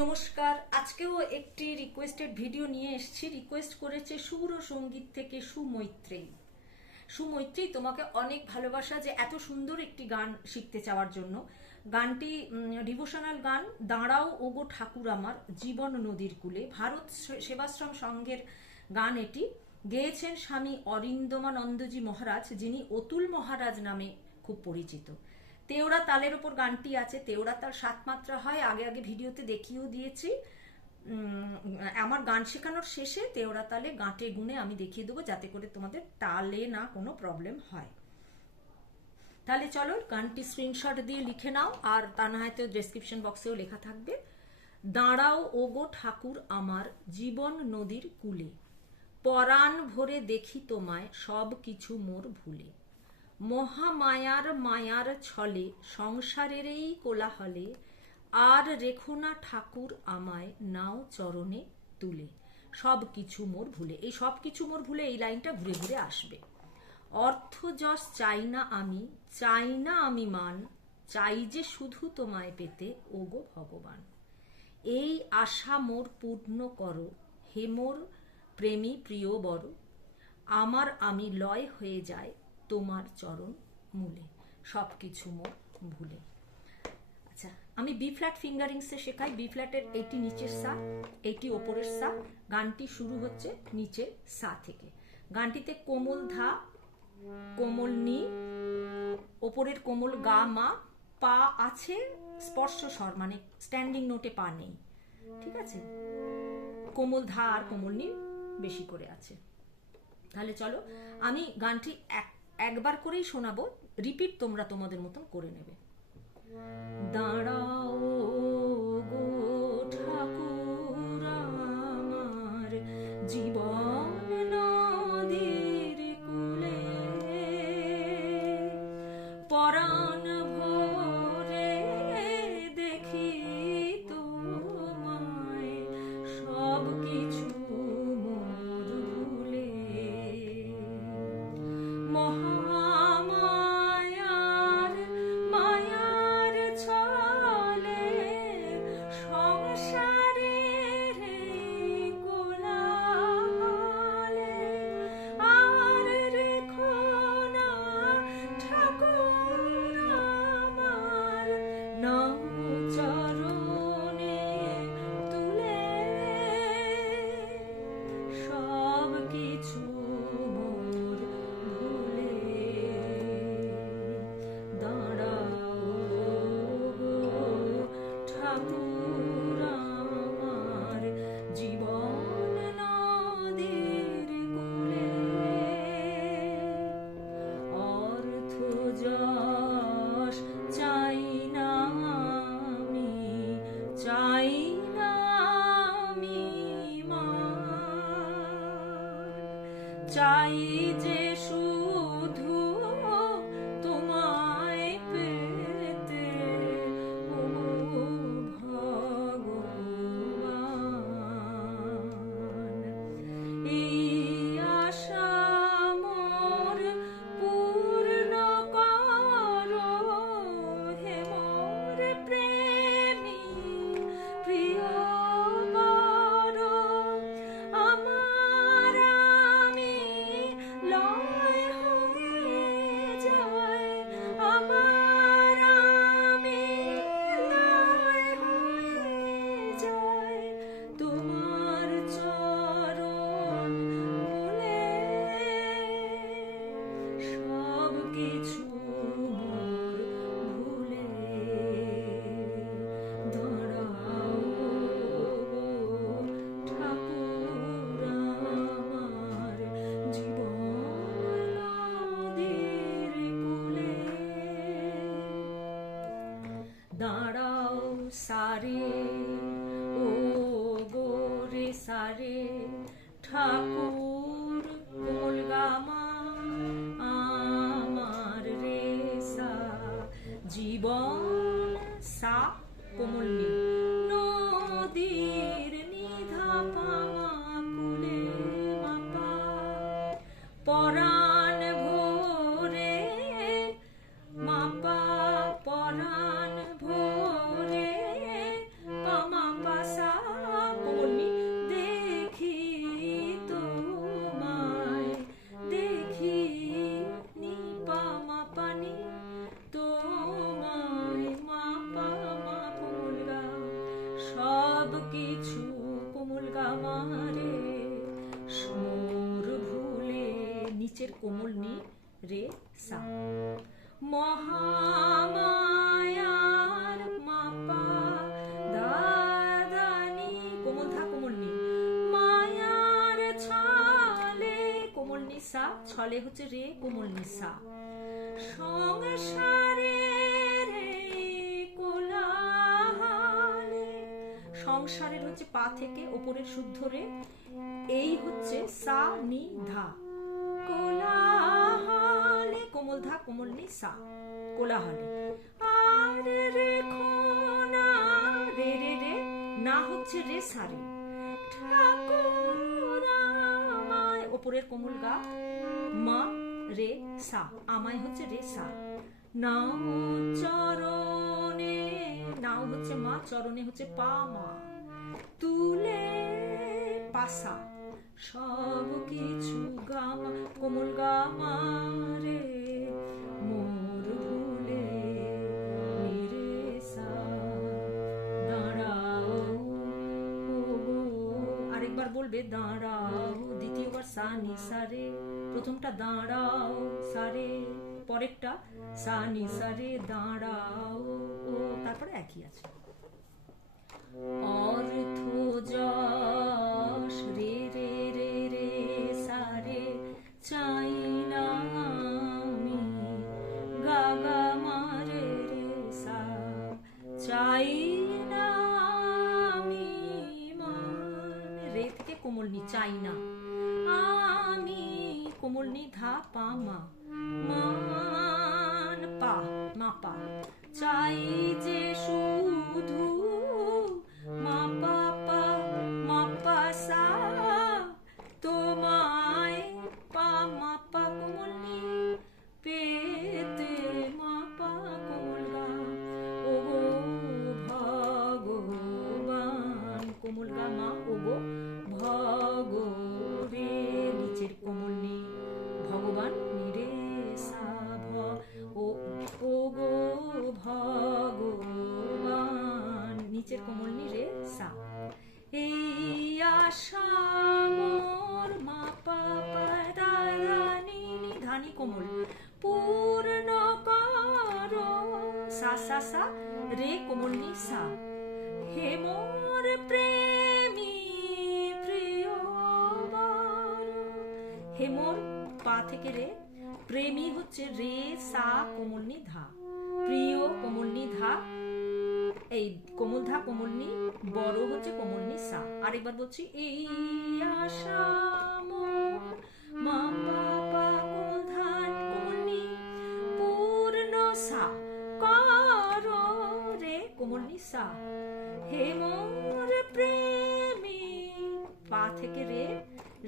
নমস্কার। আজকেও একটি রিকোয়েস্টেড ভিডিও নিয়ে এসেছি। রিকোয়েস্ট করেছে সুর ও সঙ্গীত থেকে সুমৈত্রেয়ী। সুমৈত্রেয়ী, তোমাকে অনেক ভালোবাসা যে এত সুন্দর একটি গান শিখতে চাওয়ার জন্য। গানটি ডিভোশনাল গান, দাঁড়াও ওগো ঠাকুর আমার জীবন নদীর কূলে, ভারত সেবাশ্রম সংঘের গান। এটি গেয়েছেন স্বামী অরিন্দমানন্দজি মহারাজ, যিনি অতুল মহারাজ নামে খুব পরিচিত। তেওড়া তালের ওপর গানটি আছে। তেওড়া তাল 7 মাত্রা হয়, আগে আগে ভিডিওতে দেখিয়েও দিয়েছি। আমার গান শেখানোর শেষে তেওড়া তালে গাঁটে গুনে আমি দেখিয়ে দেবো, যাতে করে তোমাদের তালে না কোনো প্রবলেম হয়। তাহলে চলো গানটি স্ক্রিনশট দিয়ে লিখে নাও, আর তা না হয়তো ডেসক্রিপশন বক্সেও লেখা থাকবে। দাঁড়াও ওগো ঠাকুর আমার জীবন নদীর কূলে, পরাণ ভরে দেখি তোমায় সব কিছু মোর ভুলে, মহামায়ার মায়ার ছলে সংসারের এই কোলাহলে, আর রেখো না ঠাকুর আমায় নাও চরণে তুলে, সব কিছু মোর ভুলে। এই সব কিছু মোর ভুলে এই লাইনটা ঘুরে ঘুরে আসবে। অর্থ যশ চাই না আমি মান, চাই যে শুধু তোমায় পেতে ওগো ভগবান, এই আশা মোর পূর্ণ করো হে মোর প্রেমী প্রিয় বড়, আমার আমি লয় হয়ে যায় তোমার চরণ মূলে, সব কিছু মোর ভুলে। আচ্ছা, আমি বি ফ্ল্যাট ফিঙ্গারিংসে শেখাই। বি ফ্ল্যাটের এইটি নিচের সা, এইটি ওপরের সা। গানটি শুরু হচ্ছে নিচের সা থেকে। গানটিতে কোমল ধা, কোমল নি, ওপরের কোমল গা মা, পা আছে স্পর্শ স্বর, মানে স্ট্যান্ডিং নোটে পা নেই। ঠিক আছে, কোমল ধা আর কোমল নি বেশি করে আছে। তাহলে চলো আমি গানটি একবার করেই শোনাবো, রিপিট তোমরা তোমাদের মতন করে নেবে। দাঁড়াও গো ঠাকুর আমার জীবন নদীর কূলে, পরাণ ভরে দেখি তোমায় সব কিছু মোর ভুলে, মহামায়ার মায়ার ছলে সংসারের কোলাহলে, আর রেখো না ঠাকুর আমার নাও চরণে তুলে, সব কিছু মোর ভুলে, দাঁড়াও গো ঠাকুর আমার জীবন নদীর কূলে, অর্থ যশ চাই না আমি মান, চাই যে শুধু তোমায় পেতে ও ভগবান, এই আশা মোর পূর্ণ করো হে মোর প্রেমী প্রিয় বড়, আমার আমি লয় হয়ে যায়, আমার আমি লয় হয়ে যায় তোমার চরণ মূলে, সব কিছু মোর ভুলে, দাঁড়াও গো ঠাকুর আমার জীবন নদীর কূলে, দাঁড়াও সারে ও গো রে সারে ঠাকুর কোমল গামা আমার রে সা, জীবন সা কোমল নি, নদীর নিধা পামা কুলে মাপা, পরাণ ভরে মাপা, পরাণ ভরে পামা পাস সব কিছু কোমল গামারে মোর ভুলে, নিচের কোমল নি রে সা, মহামায়ার মাপা দাদানি, কোমল ধা কোমল নি, মায়ার ছলে কোমল নি সা, ছলে হচ্ছে রে কোমল নি সা, সংসারে রে কোলাহলে, সংসারের হচ্ছে পা থেকে ওপরের শুদ্ধ রে, এই হচ্ছে সা নি ধা, কোলাহলে কোমল ধা কোমল নি সা, কোলাহলে। আর রেখো না রে রে রে, না হচ্ছে রে সারে, ঠাকুর আমায় ওপরের কোমল গা, মা রে সা, আমায় হচ্ছে রে সা, নাও চরণে, নাও হচ্ছে মা, চরণে হচ্ছে পা মা, তুলে পাসা, সব কিছু গামা কোমল গামা রে মোর ভুলে নিরে সা, দাঁড়াও আরেকবার বলবে, দাঁড়াও, দ্বিতীয়বার সা নি সা রে, প্রথমটা দাঁড়াও সারে, পরেরটা সা নি সা রে, দাঁড়াও ও, তারপরে একই আছে। অর্থ যশ রে রে রে রে সা রে, চাই না আমি গা গা মা রে রে সা, চাই না আমি মান, রে থেকে কোমল নি চাই না, আমি কোমল নি ধা পা মা, মান পা মা পা, চাই যে শুধু মা পা পা, মা পা সা, তোমায় পা মা পা কোমল নি পেতে, মা পা কোমল গা, ও গো ভগবান, কোমল গা মা, ও গো ভগ রে, নিচের কোমল নি ভগবান নি রে সা, ও গো ভগবান, নিচের কোমল নি রে সা, এই আশা মোর মা পা পা দাদা নি নি, ধানি কোমল পূর্ণ করো, সা সা সা রে কোমল নি সা, হে মোর প্রেমী প্রিয় বর, হে মোর পা থেকে রে, প্রেমী হচ্ছে রে সা কোমল নি ধা, প্রিয় কোমল নি ধা, এই কোমল ধা কোমল নি, বড় হচ্ছে কোমল নি সা। আরেকবার বলছি, এই আশা মোর মা পা পা কোমল ধা কোমল নি পূর্ণ সা করো রে কোমল নি সা, হে মোর প্রেমী, পা থেকে রে,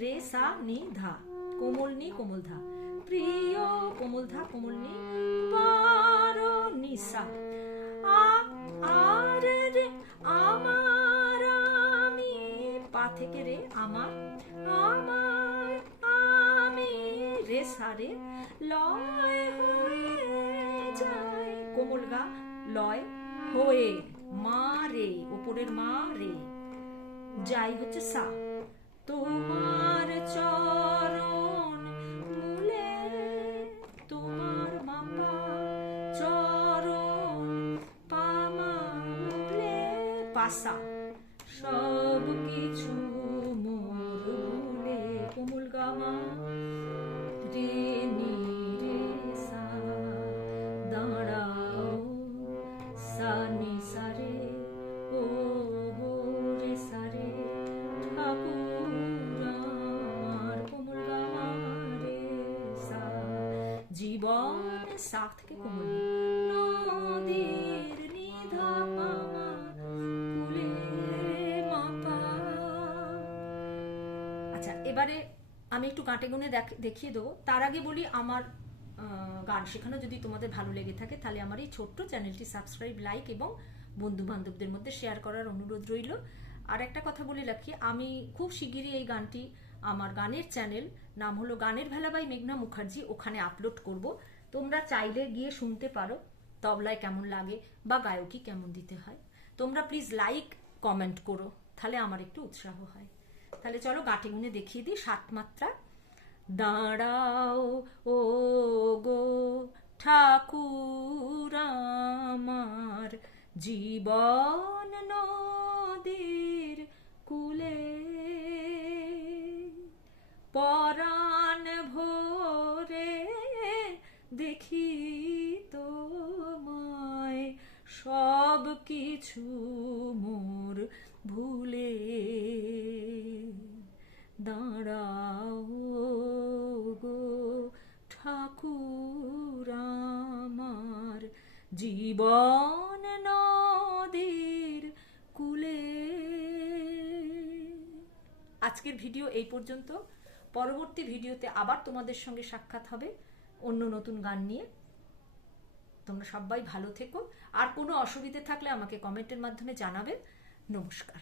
রে সা নি ধা, কোমল নি কোমল ধা, প্রিয় কোমল ধা কোমল নি, পারো নি সা, আর রে আমার আমি, পা থেকে রে আমার, আমার আমি রে সা রে, লয় হয়ে যায় কোমল গা, লয় হয়ে, মা রে ওপরের মা রে, যাই হচ্ছে সা, তোমার চরণ মূলে, তোমার মাপা চরণ পামা মূলে পাসা, সব কিছু মোর ভুলে, কোমল গামা রে নি রে সা, দাঁড়াও সা নি সা রে, ও গো রে সা রে, ঠাকুর আমার কোমল গামা রে সা, জীবন সা থেকে কোমল, নদীর নিধা পামা কুলে মাপা। আচ্ছা, এবারে আমি একটু গাঁটে গুনে দেখিয়ে দেবো। তার আগে বলি, আমার গান শেখানো যদি তোমাদের ভালো লেগে থাকে, তাহলে আমার এই ছোট্ট চ্যানেলটি সাবস্ক্রাইব, লাইক এবং বন্ধু বান্ধবদের মধ্যে শেয়ার করার অনুরোধ রইল। আর একটা কথা বলে রাখি, আমি খুব শিগগিরই এই গানটি আমার গানের চ্যানেল, নাম হলো গানের ভেলা বাই মেঘনা মুখার্জি, ওখানে আপলোড করব। তোমরা চাইলে গিয়ে শুনতে পারো তবলায় কেমন লাগে বা গায়কি কেমন দিতে হয়। তোমরা প্লিজ লাইক, কমেন্ট করো, তাহলে আমার একটু উৎসাহ হয়। তাহলে চলো গাঁটে গুনে দেখিয়ে দিই 7 মাত্রা। দাঁড়াও ও গো ঠাকুর আমার, জীবন নদীর কূলে, পরাণ ভোরে দেখি তোমায়, সব কিছু মোর ভুলে। দাঁড়াও গো ঠাকুর আমার, জীবন নদীর কূলে। আজকের ভিডিও এই পর্যন্ত। পরবর্তী ভিডিওতে আবার তোমাদের সঙ্গে সাক্ষাৎ হবে অন্য নতুন গান নিয়ে। তোমরা সবাই ভালো থেকো, আর কোনো অসুবিধে থাকলে আমাকে কমেন্টের মাধ্যমে জানাবে। নমস্কার।